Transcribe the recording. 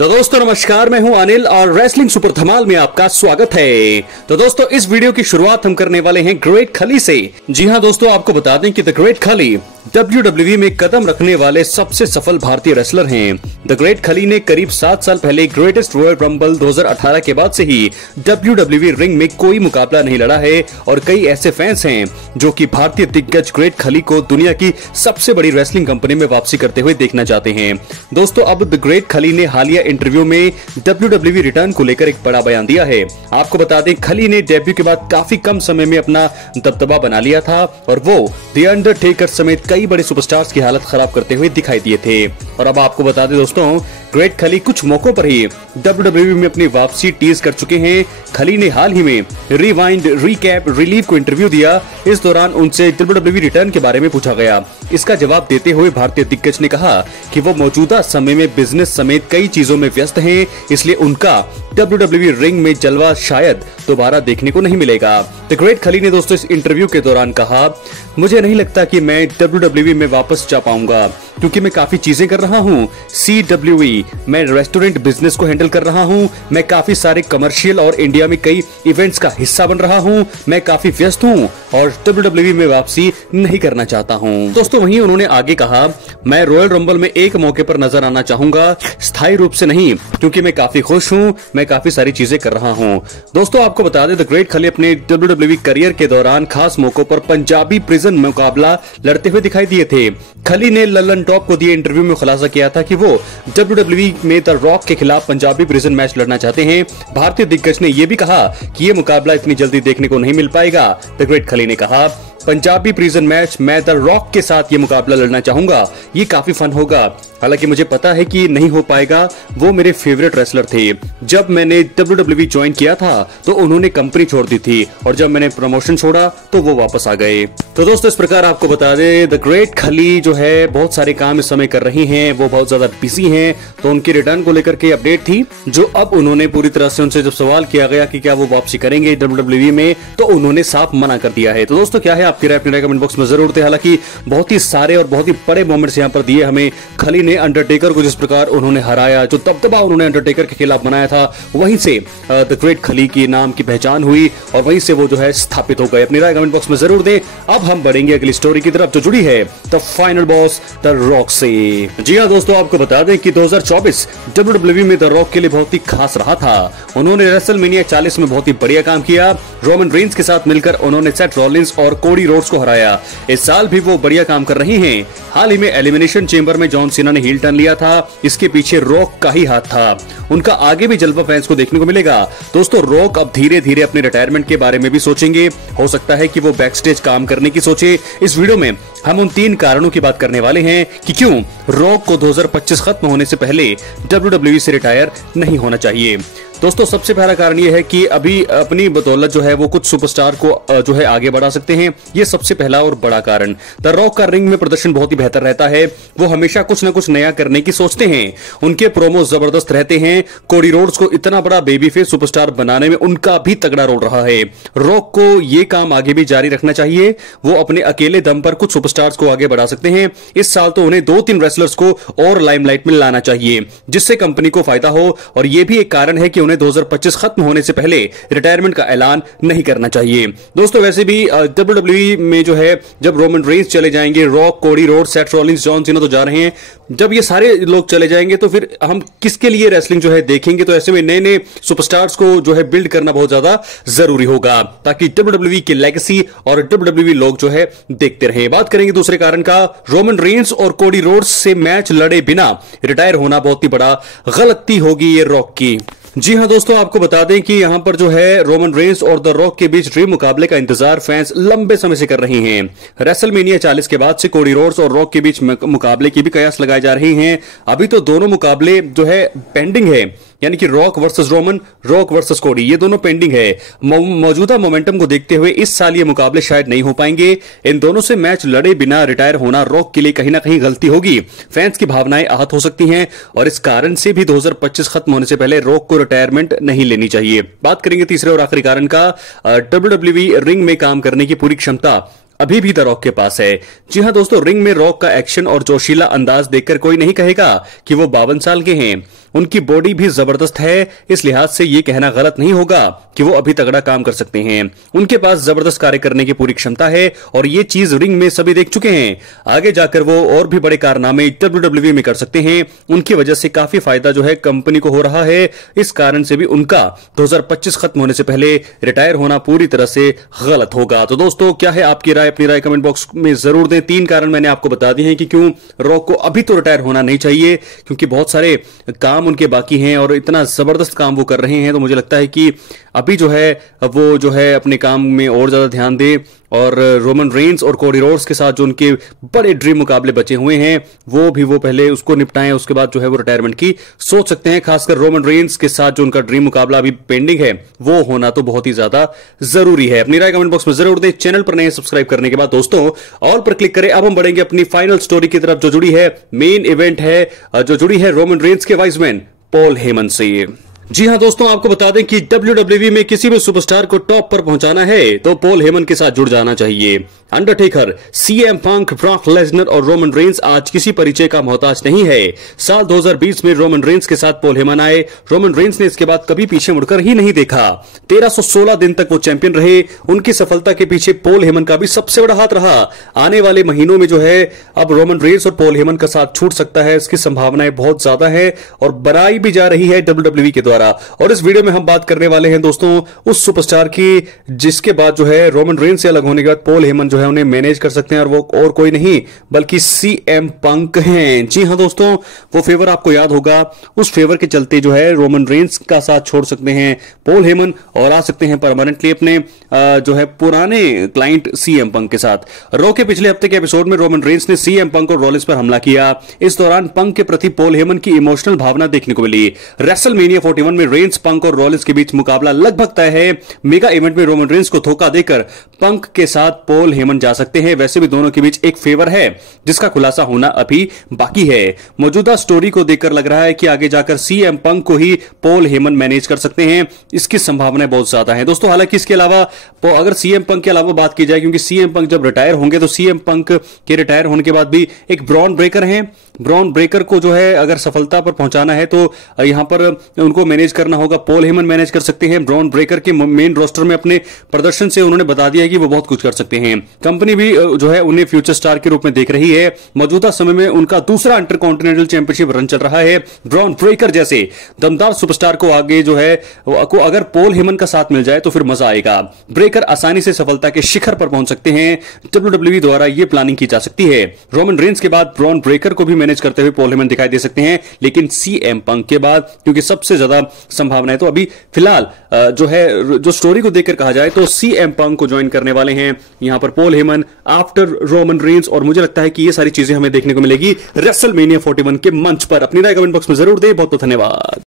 तो दोस्तों नमस्कार, मैं हूं अनिल और रेसलिंग सुपर धमाल में आपका स्वागत है। तो दोस्तों इस वीडियो की शुरुआत हम करने वाले हैं ग्रेट खली से। जी हां दोस्तों, आपको बता दें कि द ग्रेट खली WWE में कदम रखने वाले सबसे सफल भारतीय रेसलर हैं। द ग्रेट खली ने करीब 7 साल पहले ग्रेटेस्ट रॉयल रंबल 2018 के बाद से ही WWE रिंग में कोई मुकाबला नहीं लड़ा है और कई ऐसे फैंस हैं जो कि भारतीय दिग्गज ग्रेट खली को दुनिया की सबसे बड़ी रेसलिंग कंपनी में वापसी करते हुए देखना चाहते हैं। दोस्तों अब द ग्रेट खली ने हालिया इंटरव्यू में WWE रिटर्न को लेकर एक बड़ा बयान दिया है। आपको बता दें, खली ने डेब्यू के बाद काफी कम समय में अपना दबदबा बना लिया था और वो द अंडरटेकर समेत कई बड़े सुपरस्टार्स की हालत खराब करते हुए दिखाई दिए थे। और अब आपको बता दें दोस्तों, ग्रेट खली कुछ मौकों पर ही WWE में अपनी वापसी टीज कर चुके हैं। खली ने हाल ही में रिवाइंड, रिकैप, रिलीव को इंटरव्यू दिया। इस दौरान उनसे WWE रिटर्न के बारे में पूछा गया। इसका जवाब देते हुए भारतीय दिग्गज ने कहा कि वो मौजूदा समय में बिजनेस समेत कई चीजों में व्यस्त हैं, इसलिए उनका WWE रिंग में जलवा शायद दोबारा देखने को नहीं मिलेगा। द ग्रेट खली ने दोस्तों इस इंटरव्यू के दौरान कहा, मुझे नहीं लगता कि मैं WWE में वापस जा पाऊंगा क्योंकि मैं काफी चीजें कर रहा हूँ। CWE, मैं रेस्टोरेंट बिजनेस को हैंडल कर रहा हूँ, मैं काफी सारे कमर्शियल और इंडिया में कई इवेंट्स का हिस्सा बन रहा हूँ, मैं काफी व्यस्त हूँ और WWE में वापसी नहीं करना चाहता हूँ। दोस्तों वहीं उन्होंने आगे कहा, मैं रॉयल रंबल में एक मौके पर नजर आना चाहूंगा, स्थायी रूप से नहीं, क्योंकि मैं काफी खुश हूँ, मैं काफी सारी चीजें कर रहा हूँ। दोस्तों आपको बता दें, द ग्रेट खली अपने WWE करियर के दौरान खास मौकों पर पंजाबी प्रिजन मुकाबला लड़ते हुए दिखाई दिए थे। खली ने ललन टॉप को दिए इंटरव्यू में खुलासा किया था कि वो WWE में द रॉक के खिलाफ पंजाबी प्रिजन मैच लड़ना चाहते हैं। भारतीय दिग्गज ने यह भी कहा कि यह मुकाबला इतनी जल्दी देखने को नहीं मिल पाएगा। द ग्रेट खली ने कहा, पंजाबी प्रिजन मैच, मैं द रॉक के साथ ये मुकाबला लड़ना चाहूंगा, ये काफी फन होगा। हालांकि मुझे पता है कि नहीं हो पाएगा। वो मेरे फेवरेट रेसलर थे। जब मैंने WWE ज्वाइन किया था तो उन्होंने कंपनी छोड़ दी थी और जब मैंने प्रमोशन छोड़ा तो वो वापस आ गए। तो दोस्तों इस प्रकार आपको बता दें, द ग्रेट खली जो है बहुत सारे काम इस समय कर रही हैं, वो बहुत ज्यादा बिजी हैं। तो उनके रिटर्न को लेकर के अपडेट थी, जो अब उन्होंने पूरी तरह से उनसे जब सवाल किया गया कि क्या वो वापसी करेंगे WWE में, तो उन्होंने साफ मना कर दिया है। तो दोस्तों क्या है आपकी राय, अपनी राय कमेंट बॉक्स में जरूर दें। हालांकि बहुत ही सारे और बहुत ही बड़े मोमेंट्स यहाँ पर दिए हमें। खली ने अंडरटेकर को जिस प्रकार उन्होंने हराया, जो दबदबा उन्होंने अंडरटेकर के खिलाफ बनाया था, वहीं से द ग्रेट खली की नाम की पहचान हुई और वहीं से वो जो है स्थापित हो गए। अपनी राय कमेंट बॉक्स में जरूर दें। अब हम बढ़ेंगे अगली स्टोरी की तरफ जो जुड़ी है the final boss the rock से। जी हाँ दोस्तों, आपको बता दें कि 2024 WWE में द रॉक के लिए बहुत ही खास रहा था। उन्होंने रेसलमेनिया 40 में बहुत ही बढ़िया काम किया। रोमन रेंस के साथ मिलकर उन्होंने सेथ रॉलिंस और कोडी रोड्स को हराया। इस साल भी वो बढ़िया काम कर रही हैं। हाल ही में एलिमिनेशन चेंबर में जॉन सीना ने हील टर्न लिया था। इसके पीछे रॉक का ही हाथ था। उनका आगे भी जलवा फैंस को देखने को मिलेगा। दोस्तों रॉक अब धीरे धीरे अपने रिटायरमेंट के बारे में भी सोचेंगे। हो सकता है कि वो बैकस्टेज काम करने की सोचे। इस वीडियो में हम उन 3 कारणों की बात करने वाले हैं कि क्यों रॉक को 2025 खत्म होने से पहले WWE से रिटायर नहीं होना चाहिए। दोस्तों सबसे पहला कारण यह है कि अभी अपनी बदौलत जो है वो कुछ सुपरस्टार को जो है आगे बढ़ा सकते हैं। ये सबसे पहला और बड़ा कारण। द रॉक का रिंग में प्रदर्शन बहुत ही बेहतर रहता है। वो हमेशा कुछ न कुछ नया करने की सोचते हैं। उनके प्रोमो जबरदस्त रहते हैं। कोडी रोड्स को इतना बड़ा बेबी फेस सुपरस्टार बनाने में उनका भी तगड़ा रोल रहा है। रॉक को ये काम आगे भी जारी रखना चाहिए। वो अपने अकेले दम पर कुछ सुपरस्टार्स को आगे बढ़ा सकते हैं। इस साल तो उन्हें 2-3 रेसलर्स को और लाइमलाइट में लाना चाहिए, जिससे कंपनी को फायदा हो। और यह भी एक कारण है कि 2025 खत्म होने से पहले रिटायरमेंट का ऐलान नहीं करना चाहिए। दोस्तों वैसे भी WWE में जो है जब रोमन रेंस चले जाएंगे, rock, Cody Rhodes, Seth Rollins, John Cena तो जा रहे हैं, जब ये सारे लोग चले जाएंगे तो फिर हम किसके लिए रेसलिंग जो है देखेंगे। तो ऐसे में नए नए सुपरस्टार्स को जो है बिल्ड करना बहुत ज्यादा जरूरी होगा ताकि WWE की लेगेसी और WWE लोग जो है देखते रहे। बात करेंगे दूसरे कारण का, रोमन रेंस और कोडी रोड्स से मैच लड़े बिना रिटायर होना बहुत ही बड़ा गलती होगी ये रॉक की। जी हां दोस्तों, आपको बता दें कि यहां पर जो है रोमन रेंस और द रॉक के बीच ड्रीम मुकाबले का इंतजार फैंस लंबे समय से कर रहे हैं। रेसलमेनिया 40 के बाद से कोडी रोड्स और रॉक के बीच मुकाबले की भी कयास लगाए जा रहे हैं। अभी तो दोनों मुकाबले जो है पेंडिंग है, यानी कि rock versus Roman, rock versus कोडी, ये दोनों पेंडिंग है। मौजूदा मोमेंटम को देखते हुए इस साल ये मुकाबले शायद नहीं हो पाएंगे। इन दोनों से मैच लड़े बिना रिटायर होना रॉक के लिए कहीं ना कहीं गलती होगी। फैंस की भावनाएं आहत हो सकती हैं और इस कारण से भी 2025 खत्म होने से पहले रॉक को रिटायरमेंट नहीं लेनी चाहिए। बात करेंगे तीसरे और आखिरी कारण का, WWE रिंग में काम करने की पूरी क्षमता अभी भी द रॉक के पास है। जी हां दोस्तों, रिंग में रॉक का एक्शन और जोशीला अंदाज देखकर कोई नहीं कहेगा कि वो 52 साल के हैं। उनकी बॉडी भी जबरदस्त है, इस लिहाज से ये कहना गलत नहीं होगा कि वो अभी तगड़ा काम कर सकते हैं। उनके पास जबरदस्त कार्य करने की पूरी क्षमता है और ये चीज रिंग में सभी देख चुके हैं। आगे जाकर वो और भी बड़े कारनामे WWE में कर सकते हैं। उनकी वजह से काफी फायदा जो है कंपनी को हो रहा है। इस कारण से भी उनका 2025 खत्म होने से पहले रिटायर होना पूरी तरह से गलत होगा। तो दोस्तों, क्या है आपकी राय? अपनी राय कमेंट बॉक्स में जरूर दें। 3 कारण मैंने आपको बता दिए हैं कि क्यों रॉक को अभी तो रिटायर होना नहीं चाहिए, क्योंकि बहुत सारे काम उनके बाकी हैं और इतना जबरदस्त काम वो कर रहे हैं। तो मुझे लगता है कि अभी जो है वो जो है अपने काम में और ज्यादा ध्यान दे और रोमन रेंस और कोडी रोड्स के साथ जो उनके बड़े ड्रीम मुकाबले बचे हुए हैं वो पहले उसको निपटाएं। उसके बाद जो है वो रिटायरमेंट की सोच सकते हैं। खासकर रोमन रेंस के साथ जो उनका ड्रीम मुकाबला अभी पेंडिंग है वो होना तो बहुत ही ज्यादा जरूरी है। अपनी राय कमेंट बॉक्स में जरूर दें। चैनल पर नए सब्सक्राइब करने के बाद दोस्तों ऑल पर क्लिक करें। अब हम बढ़ेंगे अपनी फाइनल स्टोरी की तरफ जो जुड़ी है मेन इवेंट है, जो जुड़ी है रोमन रेंस के वाइस मैन पॉल हेमन से। जी हां दोस्तों, आपको बता दें कि WWE में किसी भी सुपरस्टार को टॉप पर पहुंचाना है तो पॉल हेमन के साथ जुड़ जाना चाहिए। अंडरटेकर, CM पंक, ब्रॉक लेसनर और रोमन रेंस आज किसी परिचय का मोहताज नहीं है। साल 2020 में रोमन रेंस के साथ पॉल हेमन आए। रोमन रेंस ने इसके बाद कभी पीछे मुड़कर ही नहीं देखा। 1316 दिन तक वो चैंपियन रहे। उनकी सफलता के पीछे पॉल हेमन का भी सबसे बड़ा हाथ रहा। आने वाले महीनों में जो है अब रोमन रेंस और पॉल हेमन का साथ छूट सकता है, इसकी संभावनाएं बहुत ज्यादा है और बनाई भी जा रही है WWE के द्वारा। और इस वीडियो में हम बात करने वाले हैं दोस्तों उस सुपरस्टार की जिसके बाद जो है रोमन रेंस से अलग होने के बाद पॉल हेमन जो है उन्हें मैनेज कर सकते हैं और वो और कोई नहीं बल्कि CM पंक हैं। जी हां दोस्तों, वो फेवर आपको याद होगा। उस फेवर के चलते जो है रोमन रेंस का साथ छोड़ सकते हैं पॉल हेमन और आ सकते हैं परमानेंटली अपने जो है पुराने क्लाइंट CM पंक के साथ। रॉ के पिछले हफ्ते के एपिसोड में रोमन रेंस ने CM पंक और रॉलिंस पर हमला किया। इस दौरान पंक के प्रति पॉल हेमन की इमोशनल भावना देखने को मिली। रेसलमेनिया 41 में रेंस, पंक और रॉलिंस के बीच मुकाबला लगभग तय है। मेगा इवेंट में रोमन रेंस को धोखा देकर पंक के साथ पॉल हेमन जा सकते हैं। वैसे भी दोनों के बीच एक फेवर है जिसका खुलासा होना अभी बाकी है। मौजूदा स्टोरी को देखकर लग रहा है कि आगे जाकर CM पंक को ही पॉल हेमन मैनेज कर सकते हैं। इसकी संभावनाएं बहुत ज्यादा हैं दोस्तों। हालांकि इसके अलावा अगर CM पंक के अलावा बात की जाए, क्योंकि CM पंक जब रिटायर होंगे तो CM पंक के रिटायर होने के बाद भी एक ब्रॉन ब्रेकर है। ब्रॉन ब्रेकर को जो है अगर सफलता पर पहुंचाना है तो यहां पर उनको मैनेज करना होगा। पॉल हेमन मैनेज कर सकते हैं। ब्रॉन ब्रेकर के मेन रोस्टर में अपने प्रदर्शन से उन्होंने बता दिया है कि वो बहुत कुछ कर सकते हैं। कंपनी भी जो है उन्हें फ्यूचर स्टार के रूप में देख रही है। मौजूदा समय में उनका दूसरा इंटरकॉन्टिनेंटल चैंपियनशिप रन चल रहा है। ब्रॉन ब्रेकर जैसे दमदार सुपरस्टार को आगे जो है अगर पॉल हेमन का साथ मिल जाए तो फिर मजा आएगा। ब्रेकर आसानी से सफलता के शिखर पर पहुंच सकते हैं। WWE द्वारा यह प्लानिंग की जा सकती है। रोमन रेंस के बाद ब्रॉन ब्रेकर को भी मैनेज करते हुए पॉल हेमन दिखाई दे सकते हैं, लेकिन CM पंक के बाद क्योंकि सबसे ज्यादा संभावना है तो अभी फिलहाल जो है जो स्टोरी को देखकर कहा जाए तो CM पंक को ज्वाइन करने वाले हैं यहां पर Paul Heyman after Roman Reigns. और मुझे लगता है कि ये सारी चीजें हमें देखने को मिलेगी रेसलमेनिया 41 के मंच पर। अपनी राय कमेंट बॉक्स में जरूर दें। बहुत बहुत धन्यवाद।